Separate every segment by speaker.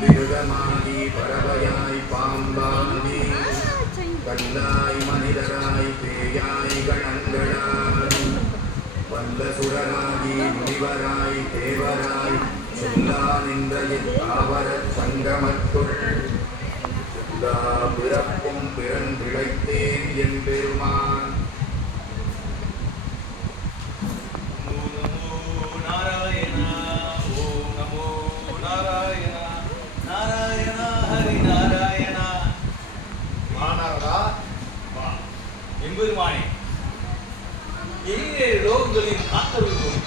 Speaker 1: மிருகமாகி பறவையாய் பாம்பாகி கல்லாய் மனிதராய் பேயாய் கணங்களாய் வல்ல சுரராகி முனிவராய் தேவராய் சொல்லா தாவர சங்கமத்துள்
Speaker 2: எம்பெருமானே ஏழு லோகங்களின் காத்தருள்வோம்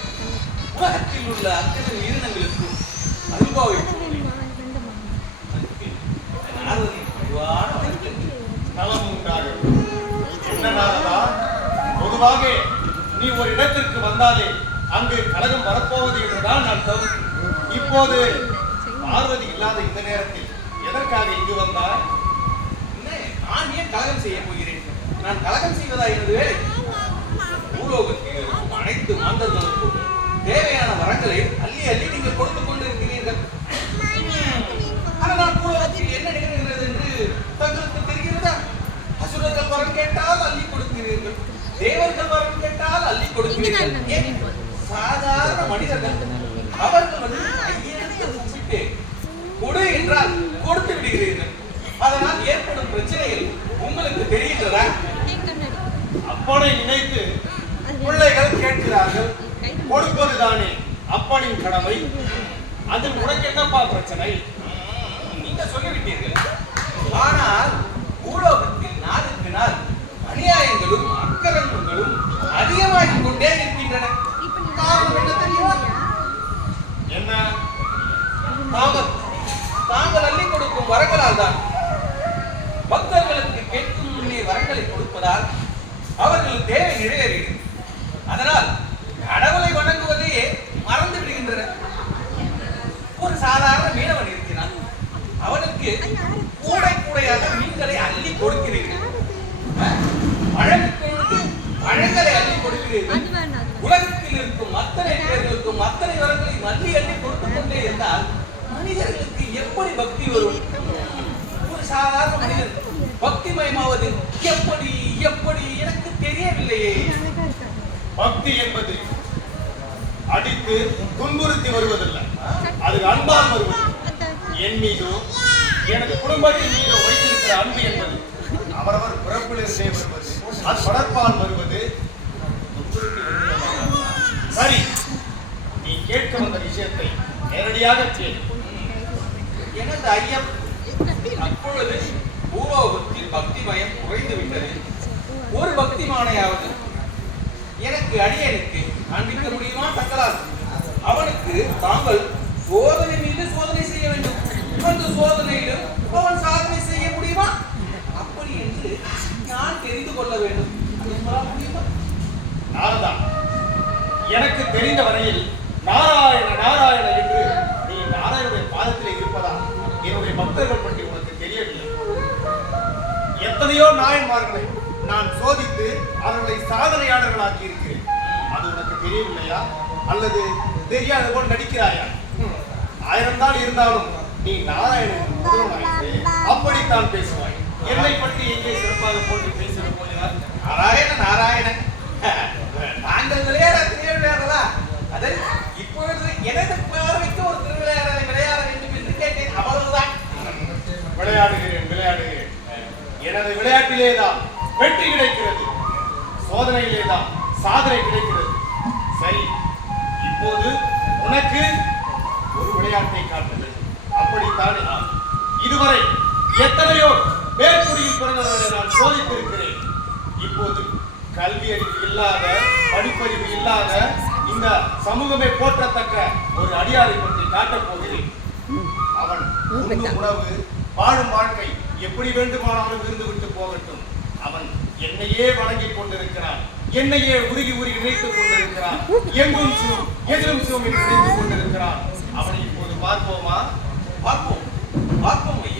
Speaker 2: உலகத்தில் உள்ள அத்தனை உயிரினங்களுக்கும் அருள்பாவை
Speaker 3: பொதுவாக நீ ஒரு இடத்திற்கு வந்தாலே அங்கு கழகம் வரப்போவது என்றுதான் அர்த்தம். இப்போது பார்வதி இல்லாத இந்த நேரத்தில் எதற்காக இங்கு வந்தார்
Speaker 2: நான் ஏன் கழகம் செய்ய போகிறேன்? நான் கலகம் செய்வதா எனது வேலை? பூலோகத்தில் அனைத்து மாந்தர்களுக்கும் தேவையான வரங்களை அள்ளி அள்ளி நீங்கள் கொடுத்துக் கொண்டிருக்கிறீர்கள். ஆனால் நான் பூலோகத்தில் என்ன நிகழ்கிறது என்று தங்களுக்கு தெரிகிறதா? அசுரர்கள் வரம் கேட்டால் அள்ளி கொடுக்கிறீர்கள். தேவர்கள் வரம் கேட்டால் அள்ளி கொடுக்கிறீர்கள். ஏன்? சாதாரண மனிதர்கள். அவர்கள் வந்து கையெழுத்து கும்பிட்டு கொடு என்றால்
Speaker 3: அப்பனை நினைத்து பிள்ளைகள் கேட்கிறார்கள் கொடுப்பதுதானே அப்பனின் கடமை? அதில் உனக்கு என்னப்பா பிரச்சனை?
Speaker 2: நீங்க சொல்லிவிட்டீர்கள். ஆனால் பூலோகத்தில் நாளுக்கு நாள் அநியாயங்களும் அக்கரங்களும் அதிகமாகிக் கொண்டே இருக்கின்றன. காரணம் என்ன தெரியுமா?
Speaker 3: என்ன?
Speaker 2: தாங்கள் தாங்கள் அள்ளி கொடுக்கும் வரங்களால் தான். பக்தர்களுக்கு கேட்கும் முன்னே வரங்களை கொடுப்பதால் அவர்கள் தேவை நிறைவேறியது. அதனால் கடவுளை வணங்குவதையே மறந்து விடுகின்றனர் ஒரு சாதாரண மீனவன் இருக்கிறான். அவனுக்கு கூடை கூடையாக மீன்களை அள்ளி கொடுக்கிறீர்கள். பழகுக்கு பழங்களை அள்ளி கொடுக்கிறீர்கள். உலகத்தில் இருக்கும் அத்தனை பேர்களுக்கும் அத்தனை வரங்களை மல்லி அள்ளி கொடுத்து கொண்டே இருந்தால் மனிதர்களுக்கு எப்படி பக்தி வரும்? ஒரு சாதாரண மனிதன் பக்திமயமாவது எப்படி
Speaker 3: பக்தி என்பது அடித்து துன்புறுத்தி வருவதில்லை. அது அன்பால் வருவது. என் மீதோ எனது குடும்பத்தின் மீதோ வைத்திருக்கிற அன்பு என்பது அவரவர் பிறப்பிலிருந்தே வருவது. அது வளர்ப்பால் வருவது. சரி நீ கேட்க வந்த விஷயத்தை நேரடியாக கேள்.
Speaker 2: எனது ஐயம் அப்பொழுது பூவோகத்தில் பக்தி மயம் குறைந்து விட்டது ஒரு பக்திமானையாவது எனக்கு அடியனுக்கு காண்பிக்க முடியுமா? தங்களால் அவனுக்கு தாங்கள் சோதனை மீது சோதனை செய்ய வேண்டும். அந்த சோதனையிலும் அவன் சாதனை செய்ய முடியுமா? அப்படி என்று நான் தெரிந்து கொள்ள வேண்டும். அது உங்களால் முடியுமா?
Speaker 3: நாரதா எனக்கு தெரிந்த வரையில் அவர்களை சாதனையாளர்களாக்கி இருக்கிறேன் அது உனக்கு தெரியவில்லையா அல்லது தெரியாத போல் நடிக்கிறாயா? ஆயிரம் தான் இருந்தாலும் நீ நாராயணனுக்கு முதல்வனாயிற்று. அப்படித்தான் பேசுவாய். என்னை பற்றி எங்கே சிறப்பாக போட்டு பேசிட போகிறார்?
Speaker 2: நாராயண நாராயணன். நாங்கள் விளையாட திருவிளையாடலா அதை இப்பொழுது எனது பார்வைக்கு ஒரு திருவிளையாடலை விளையாட வேண்டும் என்று கேட்டேன். அவ்வளவுதான்.
Speaker 3: விளையாடுகிறேன் விளையாடுகிறேன். எனது விளையாட்டிலே தான் வெற்றி கிடைக்கிறது. சோதனையிலேதான் சாதனை கிடைக்கிறது. சரி இப்போது உனக்கு ஒரு விளையாட்டை காட்டுது அப்படித்தான்? இதுவரை எத்தனையோ மேற்குடியில் பிறந்தவர்களை நான் சோதித்திருக்கிறேன். இப்போது கல்வி அறிவு இல்லாத படிப்பறிவு இல்லாத இந்த சமூகமே போற்றத்தக்க ஒரு அடியாரை பற்றி காட்டப் போகிறேன். அவன் உணவு வாழும் வாழ்க்கை எப்படி வேண்டுமானாலும் இருந்து விட்டு போகட்டும். அவன் என்னையே வணங்கிக் கொண்டிருக்கிறான். என்னையே உருகி உருகி நினைத்துக் கொண்டிருக்கிறான். எங்கும் சிவம் எதிலும் சிவம் என்று நினைத்துக் கொண்டிருக்கிறான். அவனை இப்போது பார்ப்போமா?
Speaker 2: பார்ப்போம். பார்ப்போம் ஐயா.